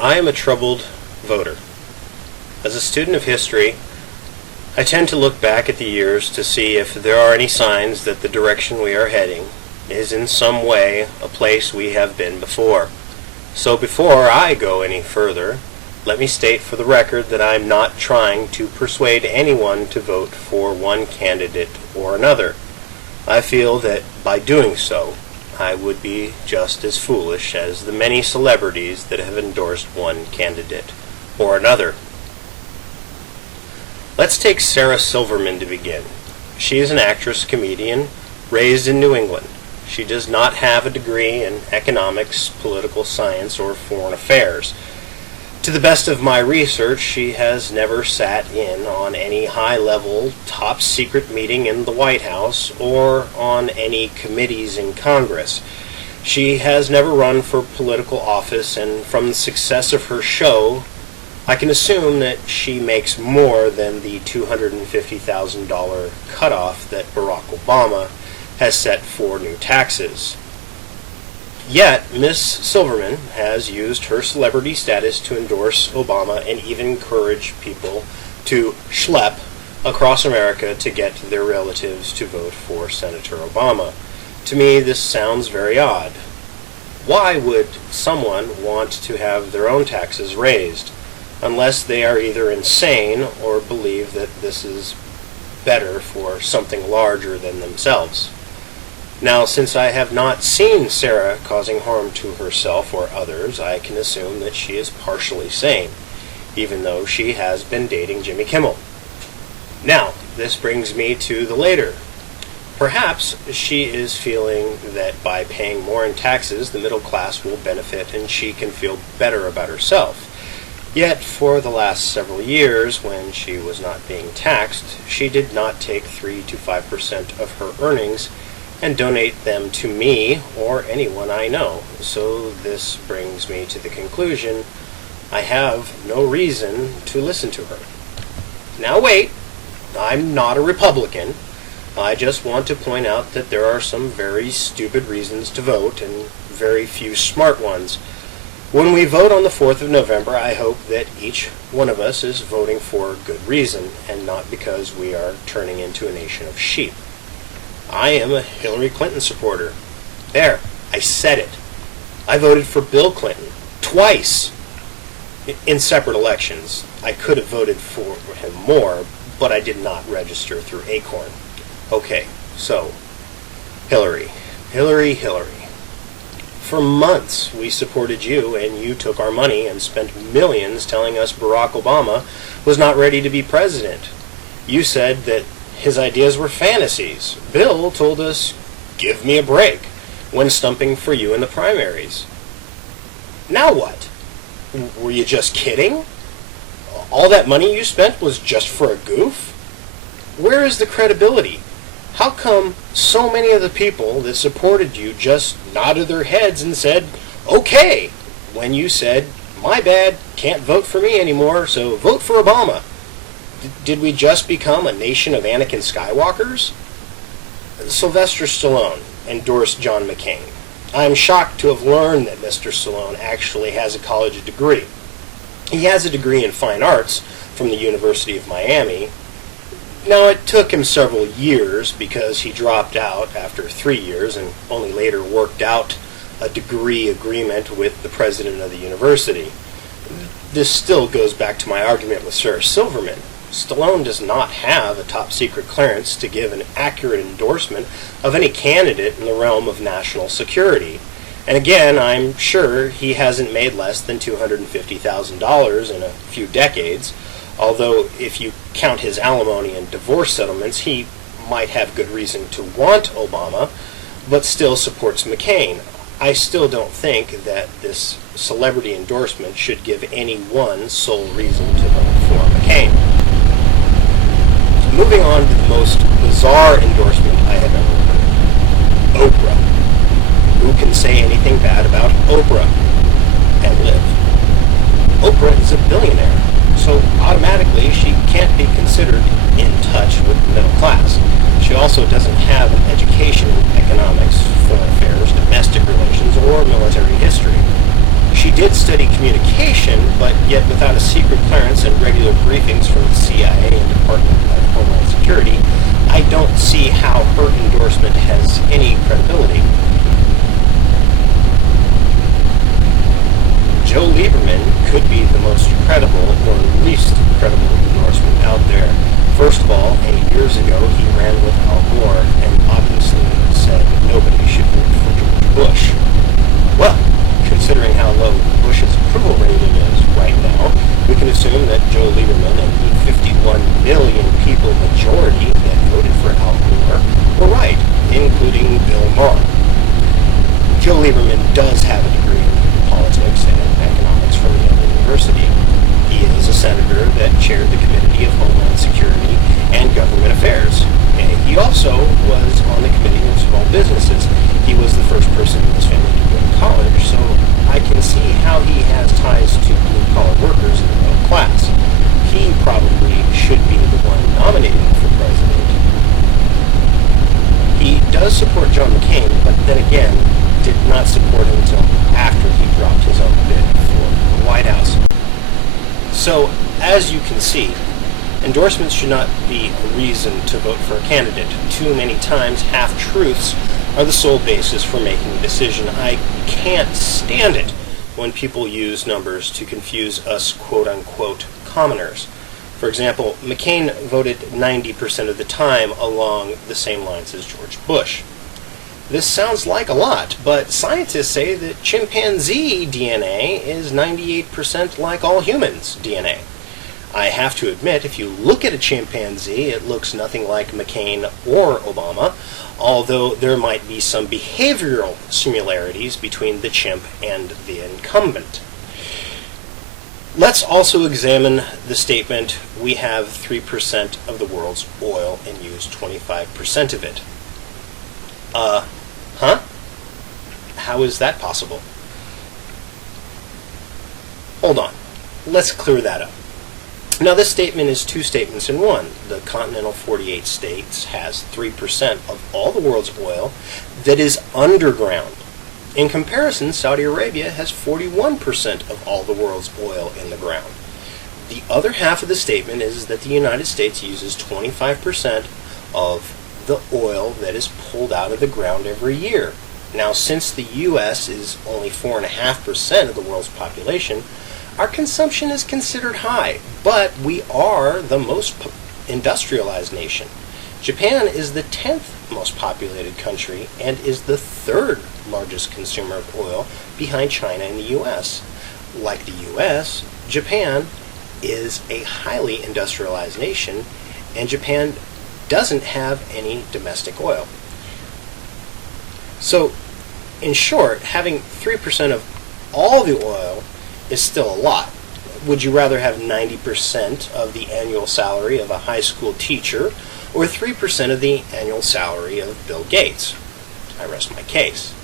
I am a troubled voter. As a student of history, I tend to look back at the years to see if there are any signs that the direction we are heading is in some way a place we have been before. So before I go any further, let me state for the record that I'm not trying to persuade anyone to vote for one candidate or another. I feel that by doing so, I would be just as foolish as the many celebrities that have endorsed one candidate or another. Let's take Sarah Silverman to begin. She is an actress, comedian, raised in New England. She does not have a degree in economics, political science, or foreign affairs. To the best of my research, she has never sat in on any high-level, top-secret meeting in the White House or on any committees in Congress. She has never run for political office, and from the success of her show, I can assume that she makes more than the $250,000 cutoff that Barack Obama has set for new taxes. Yet, Miss Silverman has used her celebrity status to endorse Obama and even encourage people to schlep across America to get their relatives to vote for Senator Obama. To me, this sounds very odd. Why would someone want to have their own taxes raised, unless they are either insane or believe that this is better for something larger than themselves? Now, since I have not seen Sarah causing harm to herself or others, I can assume that she is partially sane, even though she has been dating Jimmy Kimmel. Now, this brings me to the later. Perhaps she is feeling that by paying more in taxes, the middle class will benefit and she can feel better about herself. Yet, for the last several years, when she was not being taxed, she did not take 3 to 5% of her earnings and donate them to me or anyone I know. So this brings me to the conclusion, I have no reason to listen to her. Now wait, I'm not a Republican. I just want to point out that there are some very stupid reasons to vote and very few smart ones. When we vote on the 4th of November, I hope that each one of us is voting for a good reason and not because we are turning into a nation of sheep. I am a Hillary Clinton supporter. There, I said it. I voted for Bill Clinton twice in separate elections. I could have voted for him more, but I did not register through Acorn. Okay, so, Hillary. For months we supported you, and you took our money and spent millions telling us Barack Obama was not ready to be president. You said that his ideas were fantasies. Bill told us, give me a break, when stumping for you in the primaries. Now what? Were you just kidding? All that money you spent was just for a goof? Where is the credibility? How come so many of the people that supported you just nodded their heads and said, okay, when you said, my bad, can't vote for me anymore, so vote for Obama? Did we just become a nation of Anakin Skywalkers? Sylvester Stallone endorsed John McCain. I am shocked to have learned that Mr. Stallone actually has a college degree. He has a degree in fine arts from the University of Miami. Now, it took him several years because he dropped out after 3 years and only later worked out a degree agreement with the president of the university. This still goes back to my argument with Sarah Silverman. Stallone does not have a top-secret clearance to give an accurate endorsement of any candidate in the realm of national security. And again, I'm sure he hasn't made less than $250,000 in a few decades, although if you count his alimony and divorce settlements, he might have good reason to want Obama, but still supports McCain. I still don't think that this celebrity endorsement should give any one sole reason to vote for McCain. Moving on to the most bizarre endorsement I have ever heard. Oprah. Who can say anything bad about Oprah and live? Oprah is a billionaire, so automatically she can't be considered in touch with the middle class. She also doesn't have an education in economics, foreign affairs, domestic relations, or military history. She did study communication, but yet without a secret clearance and regular briefings from the CIA and Department of Homeland Security, I don't see how her endorsement has any credibility. Joe Lieberman could be the most credible or least credible endorsement out there. First of all, 8 years ago, he ran with Al Gore and obviously said nobody should vote for George Bush. Well, considering how low Bush's approval rating is right now, we can assume that Joe Lieberman and the 51 million people majority that voted for Al Gore were right, including Bill Maher. Joe Lieberman does have a degree in politics and economics from Yale University. He is a senator that chaired the Committee of Homeland Security and Government Affairs. And he also was on the Committee of Small Businesses. He was the first person in his family to go to college, so I can see how he has ties to blue-collar workers in the middle class. He probably should be the one nominated for president. He does support John McCain, but then again, did not support him until after he dropped his own bid for the White House. So, as you can see, endorsements should not be a reason to vote for a candidate. Too many times, half-truths are the sole basis for making a decision. I can't stand it when people use numbers to confuse us quote-unquote commoners. For example, McCain voted 90% of the time along the same lines as George Bush. This sounds like a lot, but scientists say that chimpanzee DNA is 98% like all humans' DNA. I have to admit, if you look at a chimpanzee, it looks nothing like McCain or Obama, although there might be some behavioral similarities between the chimp and the incumbent. Let's also examine the statement, we have 3% of the world's oil and use 25% of it. How is that possible? Hold on. Let's clear that up. Now, this statement is two statements in one. The continental 48 states has 3% of all the world's oil that is underground. In comparison, Saudi Arabia has 41% of all the world's oil in the ground. The other half of the statement is that the United States uses 25% of the oil that is pulled out of the ground every year. Now, since the U.S. is only 4.5% of the world's population, our consumption is considered high, but we are the most industrialized nation. Japan is the 10th most populated country and is the third largest consumer of oil behind China and the U.S. Like the U.S., Japan is a highly industrialized nation, and Japan doesn't have any domestic oil. So, in short, having 3% of all the oil is still a lot. Would you rather have 90% of the annual salary of a high school teacher or 3% of the annual salary of Bill Gates? I rest my case.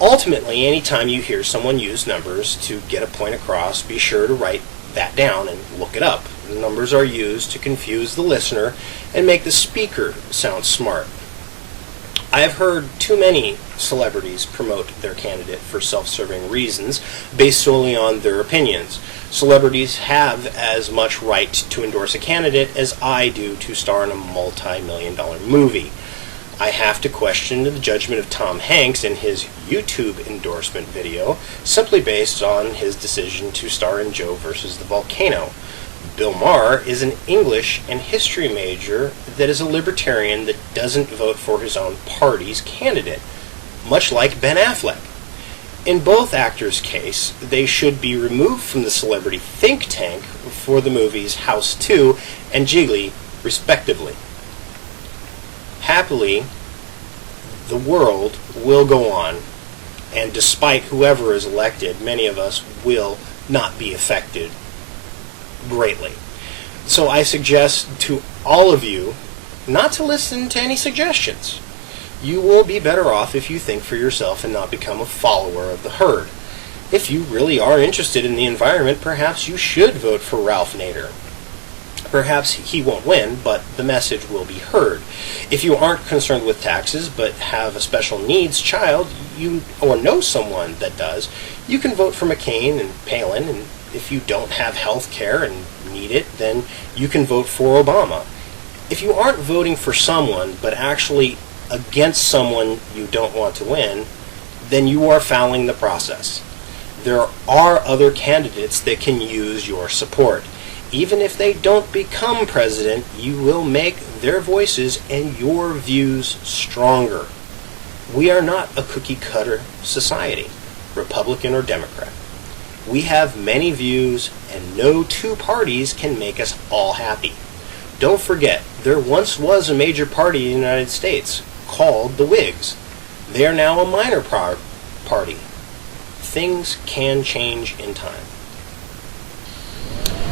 Ultimately, anytime you hear someone use numbers to get a point across, be sure to write that down and look it up. The numbers are used to confuse the listener and make the speaker sound smart. I have heard too many celebrities promote their candidate for self-serving reasons based solely on their opinions. Celebrities have as much right to endorse a candidate as I do to star in a multi-million-dollar movie. I have to question the judgment of Tom Hanks in his YouTube endorsement video simply based on his decision to star in Joe versus the Volcano. Bill Maher is an English and history major that is a libertarian that doesn't vote for his own party's candidate, much like Ben Affleck. In both actors' case, they should be removed from the celebrity think tank for the movies House 2 and Jiggly, respectively. Happily, the world will go on, and despite whoever is elected, many of us will not be affected greatly. So I suggest to all of you not to listen to any suggestions. You will be better off if you think for yourself and not become a follower of the herd. If you really are interested in the environment, perhaps you should vote for Ralph Nader. Perhaps he won't win, but the message will be heard. If you aren't concerned with taxes but have a special needs child, or know someone that does, you can vote for McCain and Palin, and if you don't have health care and need it, then you can vote for Obama. If you aren't voting for someone but actually against someone you don't want to win, then you are fouling the process. There are other candidates that can use your support. Even if they don't become president, you will make their voices and your views stronger. We are not a cookie-cutter society, Republican or Democrat. We have many views, and no two parties can make us all happy. Don't forget, there once was a major party in the United States called the Whigs. They are now a minor party. Things can change in time.